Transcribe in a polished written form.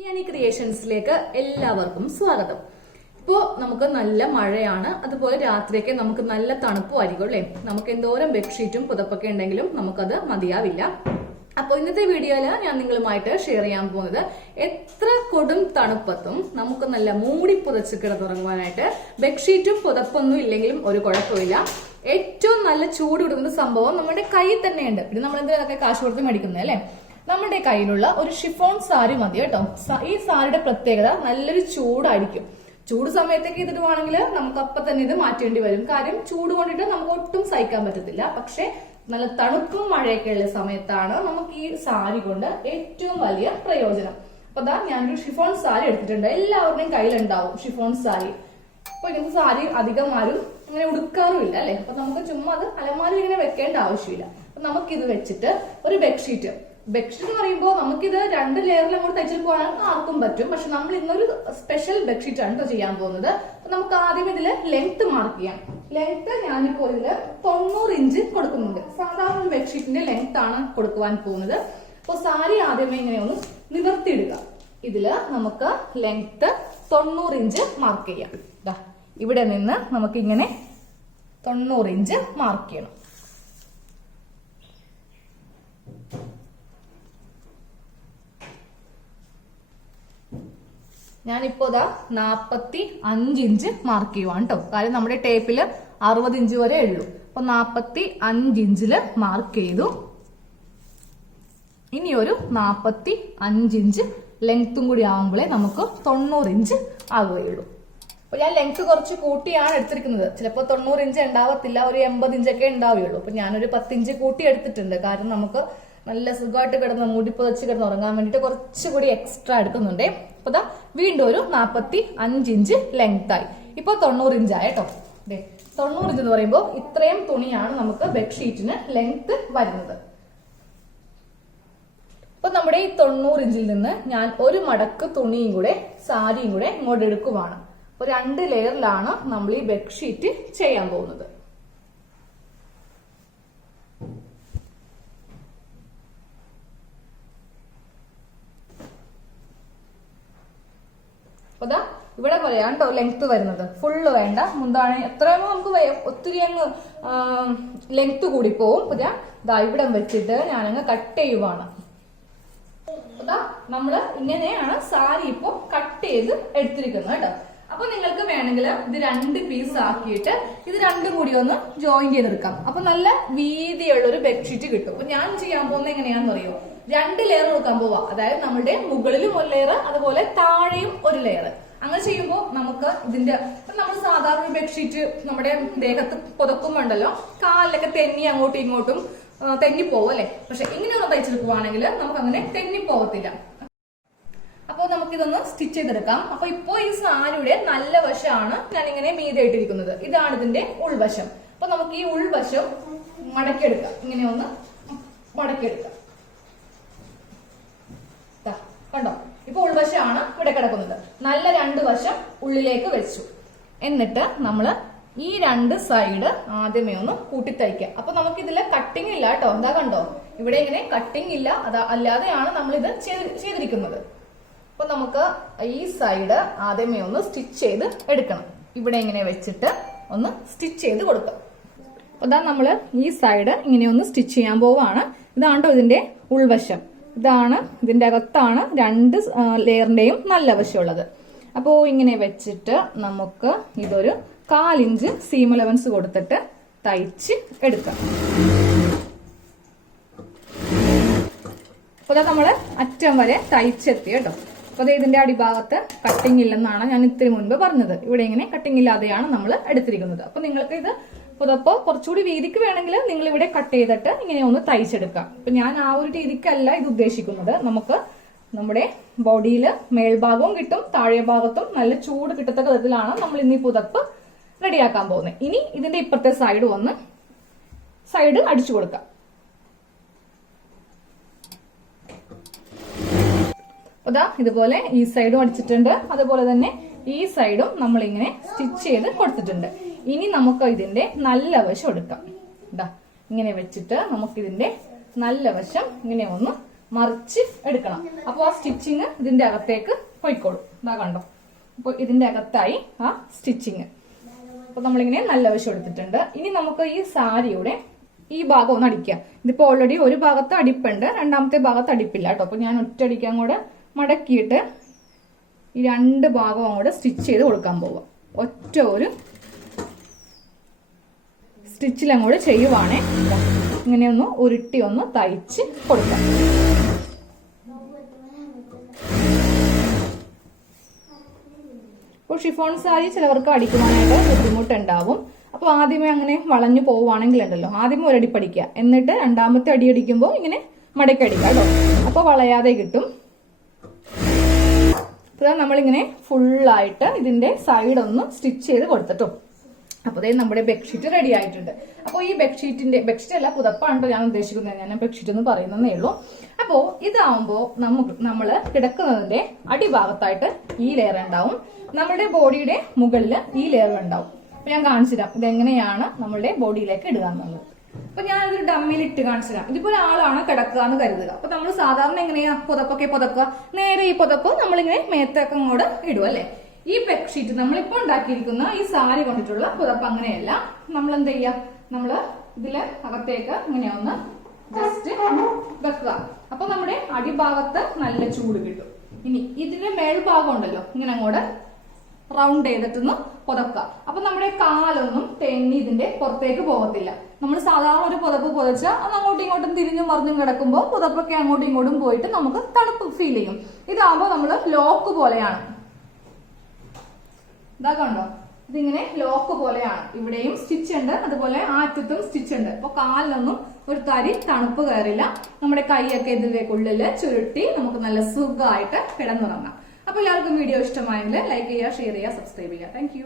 ബിരിയാണി ക്രിയേഷൻസിലേക്ക് എല്ലാവർക്കും സ്വാഗതം. ഇപ്പോ നമുക്ക് നല്ല മഴയാണ്, അതുപോലെ രാത്രിയൊക്കെ നമുക്ക് നല്ല തണുപ്പുമായിരിക്കും അല്ലേ. നമുക്ക് എന്തോരം ബെഡ്ഷീറ്റും പുതപ്പൊക്കെ ഉണ്ടെങ്കിലും നമുക്കത് മതിയാവില്ല. അപ്പോൾ ഇന്നത്തെ വീഡിയോയില് ഞാൻ നിങ്ങളുമായിട്ട് ഷെയർ ചെയ്യാൻ പോകുന്നത് എത്ര കൊടും തണുപ്പത്തും നമുക്ക് നല്ല മൂടി പുതച്ച് കിടന്നുറങ്ങുവാനായിട്ട് ബെഡ്ഷീറ്റും പുതപ്പൊന്നും ഇല്ലെങ്കിലും ഒരു കുഴപ്പമില്ല. ഏറ്റവും നല്ല ചൂട് കൊടുക്കുന്ന സംഭവം നമ്മുടെ കയ്യിൽ തന്നെയുണ്ട്. പിന്നെ നമ്മൾ എന്തിനൊക്കെ കാശ് കൊടുത്ത് മേടിക്കുന്നത് അല്ലേ. നമ്മുടെ കയ്യിലുള്ള ഒരു ഷിഫോൺ സാരി മതി കേട്ടോ. ഈ സാരിയുടെ പ്രത്യേകത നല്ലൊരു ചൂടായിരിക്കും. ചൂട് സമയത്തേക്ക് ഇതിടുവാണെങ്കിൽ നമുക്ക് അപ്പൊ തന്നെ ഇത് മാറ്റേണ്ടി വരും. കാര്യം ചൂട് കൊണ്ടിട്ട് നമുക്ക് ഒട്ടും സഹിക്കാൻ പറ്റത്തില്ല. പക്ഷെ നല്ല തണുപ്പും മഴയൊക്കെ ഉള്ള സമയത്താണ് നമുക്ക് ഈ സാരി കൊണ്ട് ഏറ്റവും വലിയ പ്രയോജനം. അപ്പൊ ദാ ഞാനൊരു ഷിഫോൺ സാരി എടുത്തിട്ടുണ്ട്. എല്ലാവരുടെയും കയ്യിലുണ്ടാവും ഷിഫോൺ സാരി. അപ്പൊ ഇങ്ങനത്തെ സാരി അധികം ആരും അങ്ങനെ ഉടുക്കാറുമില്ല അല്ലെ. അപ്പൊ നമുക്ക് ചുമ്മാ അത് അലമാരിൽ ഇങ്ങനെ വെക്കേണ്ട ആവശ്യമില്ല. അപ്പൊ നമുക്കിത് വെച്ചിട്ട് ഒരു ബെഡ്ഷീറ്റ് എന്ന് പറയുമ്പോൾ നമുക്കിത് 2 ലെയറിൽ അങ്ങോട്ട് തയ്ച്ചിട്ട് പോകാൻ ആർക്കും പറ്റും. പക്ഷെ നമ്മൾ ഇന്നൊരു സ്പെഷ്യൽ ബെഡ്ഷീറ്റ് ആണ് ചെയ്യാൻ പോകുന്നത്. അപ്പൊ നമുക്ക് ആദ്യം ഇതില് ലെങ്ത് മാർക്ക് ചെയ്യാം. ലെങ്ത് ഞാനിപ്പോ ഇതില് 90 ഇഞ്ച് കൊടുക്കുന്നുണ്ട്. സാധാരണ ഒരു ബെഡ്ഷീറ്റിന്റെ ലെങ്ത് ആണ് കൊടുക്കുവാൻ പോകുന്നത്. അപ്പൊ സാരി ആദ്യമേ ഇങ്ങനെ ഒന്ന് നിവർത്തിയിടുക. ഇതില് നമുക്ക് ലെങ്ത് 90 ഇഞ്ച് മാർക്ക് ചെയ്യാം. ഇവിടെ നിന്ന് നമുക്ക് ഇങ്ങനെ 90 ഇഞ്ച് മാർക്ക് ചെയ്യണം. ഞാനിപ്പോ 45 ഇഞ്ച് മാർക്ക് ചെയ്യുവാണ് കേട്ടോ. കാര്യം നമ്മുടെ ടേപ്പില് 60 ഇഞ്ച് വരെ ഉള്ളൂ. അപ്പൊ 45 ഇഞ്ചില് മാർക്ക് ചെയ്തു. ഇനി ഒരു 45 ഇഞ്ച് ലെങ്ത്തും കൂടി ആവുമ്പോഴേ നമുക്ക് 90 ഇഞ്ച് ആവുകയുള്ളൂ. അപ്പൊ ഞാൻ ലെങ്ത് കുറച്ച് കൂട്ടിയാണ് എടുത്തിരിക്കുന്നത്. ചിലപ്പോൾ 90 ഇഞ്ച് ഉണ്ടാവത്തില്ല, ഒരു 80 ഇഞ്ചൊക്കെ ഉണ്ടാവുകയുള്ളൂ. അപ്പൊ ഞാനൊരു 10 ഇഞ്ച് കൂട്ടി എടുത്തിട്ടുണ്ട്. കാരണം നമുക്ക് നല്ല സുഖമായിട്ട് കിടന്ന് മൂടിപ്പുതച്ച് കിടന്ന് ഉറങ്ങാൻ വേണ്ടിട്ട് കുറച്ചുകൂടി എക്സ്ട്രാ എടുക്കുന്നുണ്ടേ. അപ്പൊ വീണ്ടും ഒരു 45 ഇഞ്ച് ലെങ്ത് ആയി. ഇപ്പൊ 90 ഇഞ്ച് ആയിട്ടോ. 90 ഇഞ്ച് എന്ന് പറയുമ്പോൾ ഇത്രയും തുണിയാണ് നമുക്ക് ബെഡ്ഷീറ്റിന് ലെങ്ത് വരുന്നത്. അപ്പൊ നമ്മുടെ ഈ 90 ഇഞ്ചിൽ നിന്ന് ഞാൻ ഒരു മടക്ക് തുണിയും കൂടെ സാരിയും കൂടെ ഇങ്ങോട്ട് എടുക്കുവാണ്. അപ്പൊ 2 ലെയറിലാണ് നമ്മൾ ഈ ബെഡ്ഷീറ്റ് ചെയ്യാൻ പോകുന്നത്. അപ്പൊ ഇവിടെ പറയാം കേട്ടോ ലെങ്ത് വരുന്നത്. ഫുള്ള് വേണ്ട, മുന്താണി എത്രയോ നമുക്ക് ഒത്തിരി അങ്ങ് ലെങ്ത് കൂടി പോവും. അപ്പൊ ഇവിടെ വെച്ചിട്ട് ഞാനങ്ങ് കട്ട് ചെയ്യുവാണ്. നമ്മള് ഇങ്ങനെയാണ് സാരി ഇപ്പൊ കട്ട് ചെയ്ത് എടുത്തിരിക്കുന്നത് കേട്ടോ. അപ്പൊ നിങ്ങൾക്ക് വേണമെങ്കിൽ ഇത് 2 പീസ് ആക്കിയിട്ട് ഇത് രണ്ടും കൂടി ഒന്ന് ജോയിൻ ചെയ്തെടുക്കാം. അപ്പൊ നല്ല വീതിയുള്ള ഒരു ബെഡ്ഷീറ്റ് കിട്ടും. അപ്പൊ ഞാൻ ചെയ്യാൻ പോകുന്നത് എങ്ങനെയാണെന്ന് അറിയോ, 2 ലെയർ കൊടുക്കാൻ പോവാ. അതായത് നമ്മുടെ മുകളിലും ഒരു ലെയർ, അതുപോലെ താഴെയും ഒരു ലെയർ. അങ്ങനെ ചെയ്യുമ്പോൾ നമുക്ക് ഇതിന്റെ നമ്മൾ സാധാരണ ബെഡ്ഷീറ്റ് നമ്മുടെ ദേഹത്ത് പുതക്കുമ്പോണ്ടല്ലോ കാലിലൊക്കെ തെന്നി അങ്ങോട്ടും ഇങ്ങോട്ടും തെന്നിപ്പോവും അല്ലെ. പക്ഷെ ഇങ്ങനെയൊന്ന് തയ്ച്ചെടുക്കുവാണെങ്കിൽ നമുക്ക് അങ്ങനെ തെന്നിപ്പോകത്തില്ല. അപ്പോൾ നമുക്കിതൊന്ന് സ്റ്റിച്ച് ചെയ്തെടുക്കാം. അപ്പൊ ഇപ്പോ ഈ സാരിയുടെ നല്ല വശമാണ് ഞാനിങ്ങനെ മീതായിട്ടിരിക്കുന്നത്. ഇതാണ് ഇതിന്റെ ഉൾവശം. അപ്പൊ നമുക്ക് ഈ ഉൾവശം മടക്കിയെടുക്കാം. ഇങ്ങനെ ഒന്ന് മടക്കിയെടുക്കാം. കണ്ടോ, ഇപ്പൊ ഉൾവശമാണ് ഇവിടെ കിടക്കുന്നത്. നല്ല 2 വശം ഉള്ളിലേക്ക് വെച്ചു. എന്നിട്ട് നമ്മള് ഈ 2 സൈഡ് ആദ്യമേ ഒന്ന് കൂട്ടി തയ്ക്കാം. അപ്പൊ നമുക്ക് ഇതില് കട്ടിങ് ഇല്ല കേട്ടോ. എന്താ കണ്ടോ, ഇവിടെ ഇങ്ങനെ കട്ടിങ് ഇല്ല, അല്ലാതെയാണ് നമ്മൾ ഇത് ചെയ്തിരിക്കുന്നത്. അപ്പൊ നമുക്ക് ഈ സൈഡ് ആദ്യമേ ഒന്ന് സ്റ്റിച്ച് ചെയ്ത് എടുക്കണം. ഇവിടെ ഇങ്ങനെ വെച്ചിട്ട് ഒന്ന് സ്റ്റിച്ച് ചെയ്ത് കൊടുക്കാം. അപ്പൊ നമ്മള് ഈ സൈഡ് ഇങ്ങനെ ഒന്ന് സ്റ്റിച്ച് ചെയ്യാൻ പോവാണ്. ഇതാണ്ടോ ഇതിന്റെ ഉൾവശം. ഇതാണ് ഇതിന്റെ അകത്താണ് 2 ലെയറിന്റെയും നല്ല വശമുള്ളത്. അപ്പോ ഇങ്ങനെ വെച്ചിട്ട് നമുക്ക് ഇതൊരു 1/4 ഇഞ്ച് സീം അലവൻസ് കൊടുത്തിട്ട് തയ്ച്ച് എടുക്കാം. അപ്പൊ നമ്മള് അറ്റം വരെ തയ്ച്ചെത്തി കേട്ടോ. അപ്പൊ ഇതിന്റെ അടിഭാഗത്ത് കട്ടിങ് ഇല്ലെന്നാണ് ഞാൻ ഇത്തിരി മുൻപ് പറഞ്ഞത്. ഇവിടെ ഇങ്ങനെ കട്ടിങ് ഇല്ലാതെയാണ് നമ്മൾ എടുത്തിരിക്കുന്നത്. അപ്പൊ നിങ്ങൾക്ക് ഇത് പുതപ്പോ കുറച്ചുകൂടി വീതിക്ക് വേണമെങ്കിൽ നിങ്ങൾ ഇവിടെ കട്ട് ചെയ്തിട്ട് ഇങ്ങനെ ഒന്ന് തയ്ച്ചെടുക്കാം. അപ്പൊ ഞാൻ ആ ഒരു രീതിക്കല്ല ഇത് ഉദ്ദേശിക്കുന്നത്. നമുക്ക് നമ്മുടെ ബോഡിയിൽ മേൽഭാഗവും കിട്ടും, താഴെ ഭാഗത്തും നല്ല ചൂട് കിട്ടത്തക്ക വിധത്തിലാണ് നമ്മൾ ഇന്ന് ഈ പുതപ്പ് റെഡിയാക്കാൻ പോകുന്നത്. ഇനി ഇതിന്റെ ഇപ്പുറത്തെ സൈഡ് അടിച്ചു കൊടുക്കാം. ഇതുപോലെ ഈ സൈഡും അടിച്ചിട്ടുണ്ട്, അതുപോലെ തന്നെ ഈ സൈഡും നമ്മൾ ഇങ്ങനെ സ്റ്റിച്ച് ചെയ്ത് കൊടുത്തിട്ടുണ്ട്. ഇനി നമുക്ക് ഇതിന്റെ നല്ല വശം എടുക്കാം. ഇങ്ങനെ വെച്ചിട്ട് നമുക്കിതിന്റെ നല്ല വശം ഇങ്ങനെ ഒന്ന് മറിച്ച് എടുക്കണം. അപ്പോൾ ആ സ്റ്റിച്ചിങ് ഇതിന്റെ അകത്തേക്ക് പോയിക്കോളും. ഇതാ കണ്ടോ, അപ്പോൾ ഇതിന്റെ അകത്തായി ആ സ്റ്റിച്ചിങ്. അപ്പൊ നമ്മളിങ്ങനെ നല്ല വശം എടുത്തിട്ടുണ്ട്. ഇനി നമുക്ക് ഈ സാരിയുടെ ഈ ഭാഗം ഒന്ന് അടിക്കാം. ഇതിപ്പോ ഓൾറെഡി ഒരു ഭാഗത്ത് അടിപ്പുണ്ട്, രണ്ടാമത്തെ ഭാഗത്ത് അടിപ്പില്ല കേട്ടോ. അപ്പൊ ഞാൻ ഒറ്റയടിക്കാൻ കൂടെ മടക്കിയിട്ട് ഈ രണ്ട് ഭാഗവും അങ്ങോട്ട് സ്റ്റിച്ച് ചെയ്ത് കൊടുക്കാൻ പോവാം. ഒറ്റ ഒരു സ്റ്റിച്ചിലങ്ങോട്ട് ചെയ്യുവാണേ. ഇങ്ങനെയൊന്ന് ഉരുട്ടി ഒന്ന് തയ്ച്ച് കൊടുക്കാം. ഇപ്പോൾ ഷിഫോൺ സാരി ചിലവർക്ക് അടിക്കുവാനായിട്ട് ബുദ്ധിമുട്ടുണ്ടാവും. അപ്പോൾ ആദ്യമേ അങ്ങനെ വളഞ്ഞു പോവുകയാണെങ്കിൽ ഉണ്ടല്ലോ, ആദ്യമേ ഒരടി പഠിക്കുക, എന്നിട്ട് രണ്ടാമത്തെ അടി അടിക്കുമ്പോൾ ഇങ്ങനെ മടക്കി അടിക്കുക കേട്ടോ. അപ്പോൾ വളയാതെ കിട്ടും. അപ്പോൾ നമ്മളിങ്ങനെ ഫുള്ളായിട്ട് ഇതിന്റെ സൈഡ് ഒന്ന് സ്റ്റിച്ച് ചെയ്ത് കൊടുത്തിട്ടോ. അപ്പോൾ അതേ നമ്മുടെ ബെഡ്ഷീറ്റ് റെഡി ആയിട്ടുണ്ട്. അപ്പോൾ ഈ ബെഡ്ഷീറ്റ് അല്ല, പുതപ്പാണ് ഞാൻ ഉദ്ദേശിക്കുന്നത്. ഞാൻ ബെഡ്ഷീറ്റ് എന്ന് പറയുന്നതേ ഉള്ളൂ. അപ്പോൾ ഇതാവുമ്പോൾ നമ്മള് കിടക്കുന്നതിന്റെ അടിഭാഗത്തായിട്ട് ഈ ലെയർ ഉണ്ടാവും, നമ്മുടെ ബോഡിയുടെ മുകളിൽ ഈ ലെയർ ഉണ്ടാവും. അപ്പൊ ഞാൻ കാണിച്ചു തരാം ഇതെങ്ങനെയാണ് നമ്മളുടെ ബോഡിയിലേക്ക് ഇടുക എന്നുള്ളത്. അപ്പൊ ഞാനതൊരു ഡമ്മിൽ ഇട്ട് കാണിച്ചു തരാം. ഇതിപ്പോ ഒരാളാണ് കിടക്കുക എന്ന് കരുതുക. അപ്പൊ നമ്മൾ സാധാരണ എങ്ങനെയാ പുതക്കുക, നേരെ ഈ പുതപ്പ് നമ്മളിങ്ങനെ മേത്തൊക്കെ അങ്ങോട്ട് ഇടും അല്ലെ. ഈ ബെഡ്ഷീറ്റ് നമ്മളിപ്പോ ഉണ്ടാക്കിയിരിക്കുന്ന ഈ സാരി കൊണ്ടിട്ടുള്ള പുതപ്പ് അങ്ങനെയല്ല. നമ്മൾ എന്ത് ചെയ്യാ, നമ്മള് ഇതില് അകത്തേക്ക് ഇങ്ങനെ ഒന്ന് ജസ്റ്റ് വെക്കുക. അപ്പൊ നമ്മുടെ അടിഭാഗത്ത് നല്ല ചൂട് കിട്ടും. ഇനി ഇതിന്റെ മേൽഭാഗം ഉണ്ടല്ലോ, ഇങ്ങനെ അങ്ങോട്ട് റൗണ്ട് ചെയ്തിട്ടൊന്ന് പുതക്കുക. അപ്പൊ നമ്മുടെ കാലൊന്നും തെന്നി ഇതിന്റെ പുറത്തേക്ക് പോകത്തില്ല. നമ്മൾ സാധാരണ ഒരു പുതപ്പ് പുതച്ചാൽ അത് അങ്ങോട്ടും ഇങ്ങോട്ടും തിരിഞ്ഞും മറിഞ്ഞും കിടക്കുമ്പോൾ പുതപ്പൊക്കെ അങ്ങോട്ടും ഇങ്ങോട്ടും പോയിട്ട് നമുക്ക് തണുപ്പ് ഫീൽ ചെയ്യും. ഇതാകുമ്പോൾ നമ്മള് ലോക്ക് പോലെയാണ്. ഇതാ കണ്ടോ, ഇതിങ്ങനെ ലോക്ക് പോലെയാണ്. ഇവിടെയും സ്റ്റിച്ച് ഉണ്ട്, അതുപോലെ ആറ്റത്തും സ്റ്റിച്ച് ഉണ്ട്. അപ്പൊ കാലിലൊന്നും ഒരു തരി തണുപ്പ് കയറില്ല. നമ്മുടെ കൈയൊക്കെ ഇതിലേക്കുള്ളില് ചുരുട്ടി നമുക്ക് നല്ല സുഖമായിട്ട് കിടന്നുറങ്ങാം. അപ്പൊ എല്ലാവർക്കും വീഡിയോ ഇഷ്ടമായെങ്കിൽ ലൈക്ക് ചെയ്യുക, ഷെയർ ചെയ്യുക, സബ്സ്ക്രൈബ് ചെയ്യുക. താങ്ക്